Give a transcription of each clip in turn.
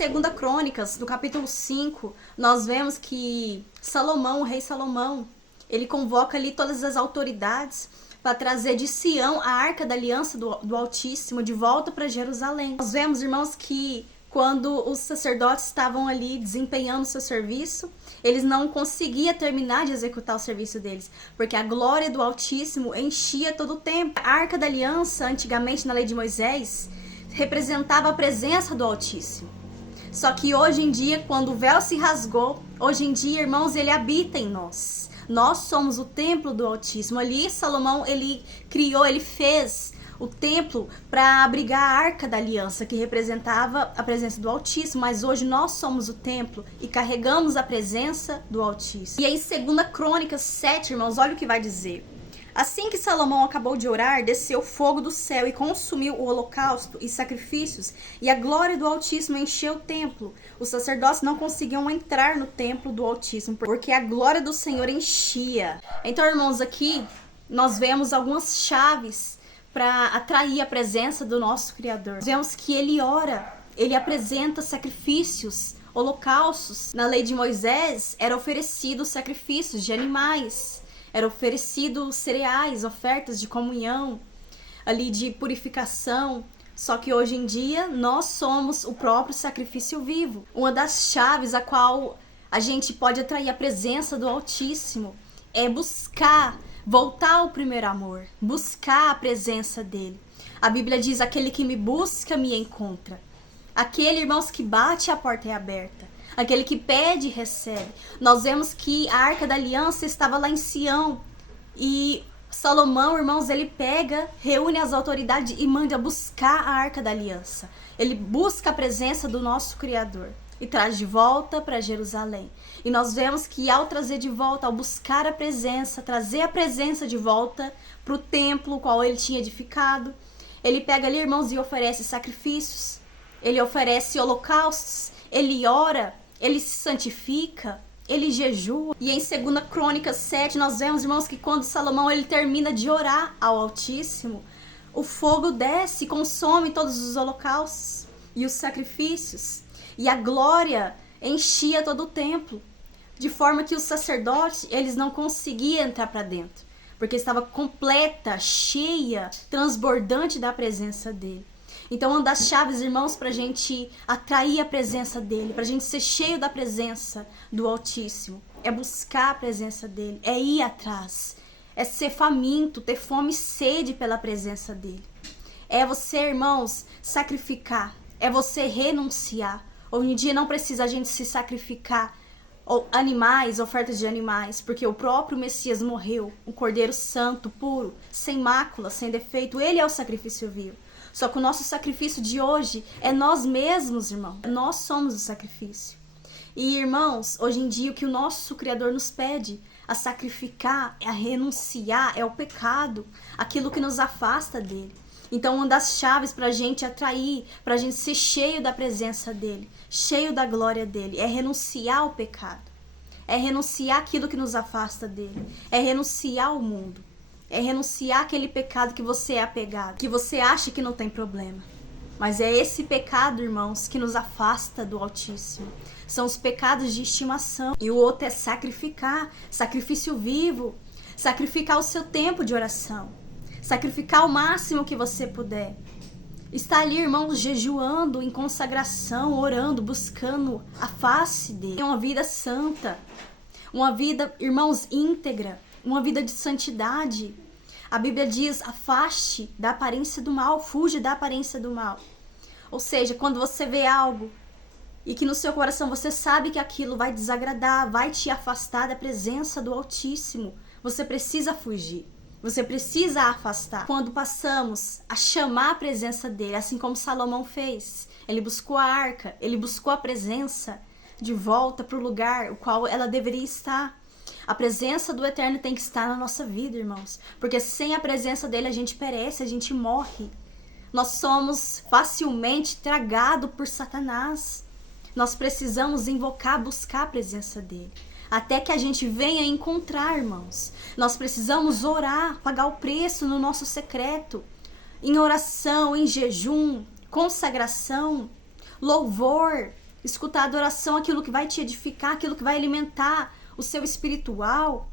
2 Crônicas, no capítulo 5, nós vemos que Salomão, o rei Salomão, ele convoca ali todas as autoridades para trazer de Sião a Arca da Aliança do Altíssimo de volta para Jerusalém. Nós vemos, irmãos, que quando os sacerdotes estavam ali desempenhando seu serviço, eles não conseguiam terminar de executar o serviço deles, porque a glória do Altíssimo enchia todo o templo. A Arca da Aliança, antigamente na lei de Moisés, representava a presença do Altíssimo. Só que hoje em dia, quando o véu se rasgou, hoje em dia, irmãos, ele habita em nós. Nós somos o templo do Altíssimo. Ali Salomão, ele fez o templo para abrigar a Arca da Aliança, que representava a presença do Altíssimo, mas hoje nós somos o templo e carregamos a presença do Altíssimo. E aí, 2 Crônicas 7, irmãos, olha o que vai dizer. Assim que Salomão acabou de orar, desceu fogo do céu e consumiu o holocausto e sacrifícios, e a glória do Altíssimo encheu o templo. Os sacerdotes não conseguiam entrar no templo do Altíssimo, porque a glória do Senhor enchia. Então, irmãos, aqui nós vemos algumas chaves para atrair a presença do nosso Criador. Nós vemos que ele ora, ele apresenta sacrifícios, holocaustos. Na lei de Moisés, era oferecido sacrifícios de animais. Era oferecido cereais, ofertas de comunhão, ali de purificação. Só que hoje em dia nós somos o próprio sacrifício vivo. Uma das chaves a qual a gente pode atrair a presença do Altíssimo é buscar, voltar ao primeiro amor, buscar a presença dele. A Bíblia diz: aquele que me busca me encontra. Aquele, irmãos, que bate, a porta é aberta. Aquele que pede, recebe. Nós vemos que a Arca da Aliança estava lá em Sião. E Salomão, irmãos, ele pega, reúne as autoridades e manda buscar a Arca da Aliança. Ele busca a presença do nosso Criador e traz de volta para Jerusalém. E nós vemos que ao trazer de volta, ao buscar a presença, trazer a presença de volta para o templo, o qual ele tinha edificado, ele pega ali, irmãos, e oferece sacrifícios. Ele oferece holocaustos. Ele ora, ele se santifica, ele jejua. E em 2 Crônicas 7 nós vemos, irmãos, que quando Salomão ele termina de orar ao Altíssimo, o fogo desce e consome todos os holocaustos e os sacrifícios. E a glória enchia todo o templo, de forma que os sacerdotes eles não conseguiam entrar para dentro, porque estava completa, cheia, transbordante da presença dele. Então, uma das chaves, irmãos, para a gente atrair a presença dele, para a gente ser cheio da presença do Altíssimo, é buscar a presença dele, é ir atrás, é ser faminto, ter fome e sede pela presença dele. É você, irmãos, sacrificar, é você renunciar. Hoje em dia não precisa a gente se sacrificar animais, ofertas de animais, porque o próprio Messias morreu, um Cordeiro Santo, puro, sem mácula, sem defeito, ele é o sacrifício vivo. Só que o nosso sacrifício de hoje é nós mesmos, irmão. Nós somos o sacrifício. E, irmãos, hoje em dia o que o nosso Criador nos pede a sacrificar, a renunciar, é o pecado, aquilo que nos afasta dele. Então, uma das chaves para a gente atrair, para a gente ser cheio da presença dele, cheio da glória dele, é renunciar ao pecado. É renunciar aquilo que nos afasta dele. É renunciar ao mundo. É renunciar aquele pecado que você é apegado, que você acha que não tem problema. Mas é esse pecado, irmãos, que nos afasta do Altíssimo. São os pecados de estimação. E o outro é sacrificar, sacrifício vivo. Sacrificar o seu tempo de oração. Sacrificar o máximo que você puder. Estar ali, irmãos, jejuando, em consagração, orando, buscando a face dele. Uma vida santa. Uma vida, irmãos, íntegra. Uma vida de santidade. A Bíblia diz: afaste da aparência do mal, fuja da aparência do mal. Ou seja, quando você vê algo e que no seu coração você sabe que aquilo vai desagradar, vai te afastar da presença do Altíssimo, você precisa fugir. Você precisa afastar. Quando passamos a chamar a presença dele, assim como Salomão fez, ele buscou a arca, ele buscou a presença de volta para o lugar o qual ela deveria estar. A presença do Eterno tem que estar na nossa vida, irmãos. Porque sem a presença dele a gente perece, a gente morre. Nós somos facilmente tragados por Satanás. Nós precisamos invocar, buscar a presença dele. Até que a gente venha encontrar, irmãos. Nós precisamos orar, pagar o preço no nosso secreto. Em oração, em jejum, consagração, louvor, Escutar a adoração, aquilo que vai te edificar, aquilo que vai alimentar o seu espiritual.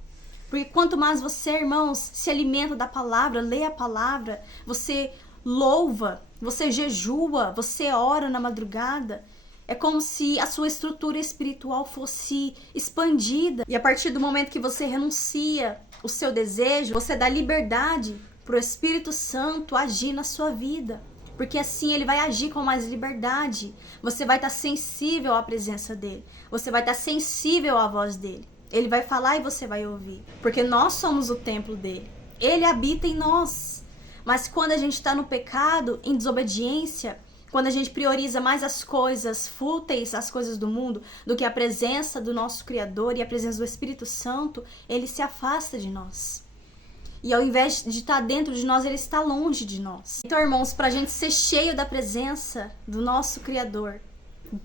Porque quanto mais você, irmãos, se alimenta da palavra, lê a palavra, você louva, você jejua, você ora na madrugada, é como se a sua estrutura espiritual fosse expandida. E a partir do momento que você renuncia o seu desejo, você dá liberdade para o Espírito Santo agir na sua vida. Porque assim ele vai agir com mais liberdade. Você vai estar sensível à presença dele. Você vai estar sensível à voz dele. Ele vai falar e você vai ouvir. Porque nós somos o templo dele. Ele habita em nós. Mas quando a gente está no pecado, em desobediência, quando a gente prioriza mais as coisas fúteis, as coisas do mundo, do que a presença do nosso Criador e a presença do Espírito Santo, ele se afasta de nós. E ao invés de estar dentro de nós, ele está longe de nós. Então, irmãos, para a gente ser cheio da presença do nosso Criador,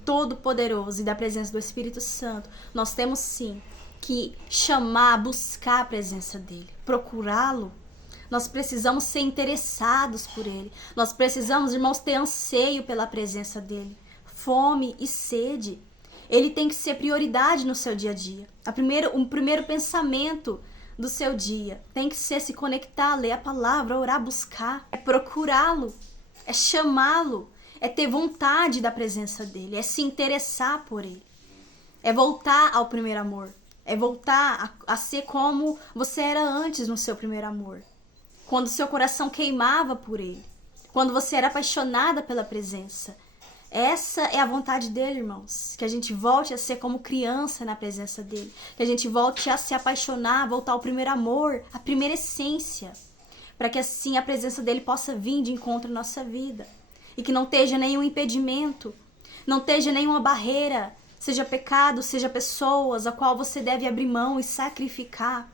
Todo-Poderoso, e da presença do Espírito Santo, nós temos sim que chamar, buscar a presença dele, procurá-lo. Nós precisamos ser interessados por ele. Nós precisamos, irmãos, ter anseio pela presença dele. Fome e sede. Ele tem que ser prioridade no seu dia a dia. O primeiro pensamento do seu dia tem que ser se conectar, ler a palavra, orar, buscar. É procurá-lo. É chamá-lo. É ter vontade da presença dele. É se interessar por ele. É voltar ao primeiro amor. É voltar a ser como você era antes no seu primeiro amor. Quando seu coração queimava por ele. Quando você era apaixonada pela presença. Essa é a vontade dele, irmãos. Que a gente volte a ser como criança na presença dele. Que a gente volte a se apaixonar, voltar ao primeiro amor, a primeira essência. Para que assim a presença dele possa vir de encontro à nossa vida. E que não esteja nenhum impedimento. Não esteja nenhuma barreira. Seja pecado, seja pessoas a qual você deve abrir mão e sacrificar.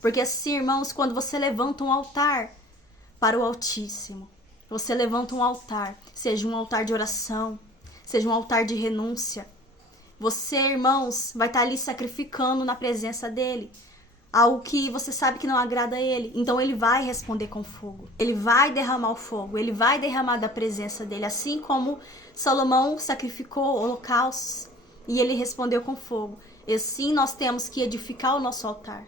Porque assim, irmãos, quando você levanta um altar para o Altíssimo, você levanta um altar, seja um altar de oração, seja um altar de renúncia, você, irmãos, vai estar ali sacrificando na presença dele algo que você sabe que não agrada a ele. Então ele vai responder com fogo. Ele vai derramar o fogo, ele vai derramar da presença dele, assim como Salomão sacrificou holocaustos e ele respondeu com fogo. E assim nós temos que edificar o nosso altar.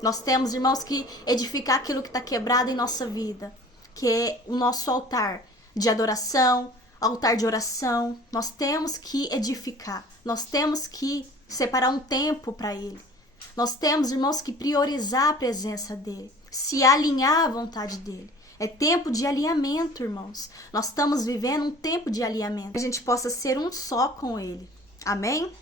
Nós temos, irmãos, que edificar aquilo que está quebrado em nossa vida, que é o nosso altar de adoração, altar de oração. Nós temos que edificar, nós temos que separar um tempo para ele. Nós temos, irmãos, que priorizar a presença dele, se alinhar à vontade dele. É tempo de alinhamento, irmãos. Nós estamos vivendo um tempo de alinhamento. Que a gente possa ser um só com ele. Amém?